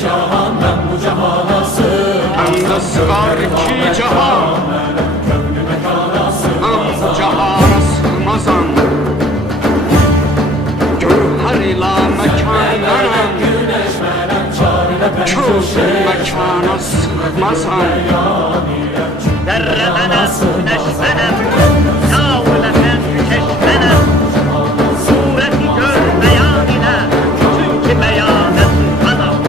Cahan ben bu cahana sığmazam. Məndə sığar iki cahan, mən bu cahana sığmazam. Gövhər ilə məkanlarım, kül məkana sığmazam. Zərrə mənəm, güneş mənəm, yağ ilə mən düşəşməm.